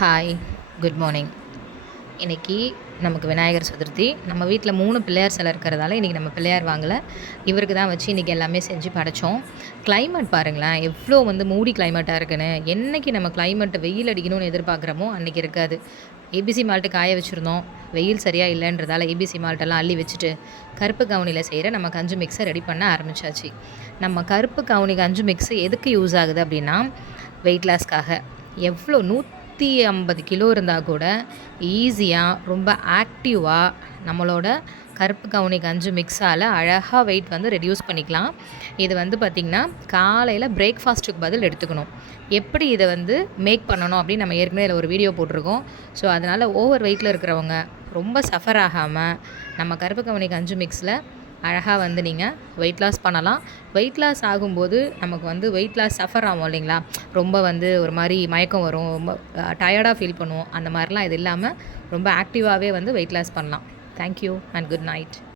Hi, good morning. இன்றைக்கி நமக்கு விநாயகர் சதுர்த்தி. நம்ம வீட்டில் 3 பிள்ளையார் சிலை இருக்கிறதால இன்றைக்கி நம்ம பிள்ளையார் வாங்கலை. இவருக்கு தான் வச்சு இன்றைக்கி எல்லாமே செஞ்சு படைச்சோம். கிளைமேட் பாருங்களேன், எவ்வளோ மூடி கிளைமேட்டாக இருக்குன்னு. என்றைக்கு நம்ம கிளைமேட்டு வெயில் அடிக்கணும்னு எதிர்பார்க்குறோமோ அன்றைக்கி இருக்காது. ஏபிசி மால்ட்டு காய வச்சுருந்தோம். வெயில் சரியாக இல்லைன்றதால ஏபிசி மால்ட்டெல்லாம் அள்ளி வச்சுட்டு கருப்பு கவுனியில் செய்கிற நம்ம கஞ்சி மிக்ஸை ரெடி பண்ண ஆரம்பித்தாச்சு. நம்ம கருப்பு கவுனி கஞ்சி மிக்ஸு எதுக்கு யூஸ் ஆகுது அப்படின்னா, வெயிட் லாஸ்க்காக. எவ்வளோ 150 கிலோ இருந்தால் கூட ஈஸியாக ரொம்ப ஆக்டிவாக நம்மளோட கருப்பு கவுனி கஞ்சி மிக்ஸால் அழகாக வெயிட் ரெடியூஸ் பண்ணிக்கலாம். இது பார்த்திங்கன்னா காலையில் பிரேக்ஃபாஸ்ட்டுக்கு பதில் எடுத்துக்கணும். எப்படி இதை மேக் பண்ணணும் அப்படின்னு நம்ம ஏற்கனவே இதில் ஒரு வீடியோ போட்டிருக்கோம். ஸோ அதனால் ஓவர் வெயிட்டில் இருக்கிறவங்க ரொம்ப சஃபர் ஆகாமல் நம்ம கருப்பு கவுனி கஞ்சி மிக்ஸில் அழகாக நீங்கள் வெயிட் லாஸ் பண்ணலாம். வெயிட் லாஸ் ஆகும்போது நமக்கு வெயிட் லாஸ் சஃபர் ஆகும் இல்லைங்களா, ரொம்ப ஒரு மாதிரி மயக்கம் வரும், ரொம்ப டயர்டாக ஃபீல் பண்ணுவோம். அந்த மாதிரிலாம் இது இல்லாமல் ரொம்ப ஆக்டிவாகவே வெயிட் லாஸ் பண்ணலாம். Thank you and good night.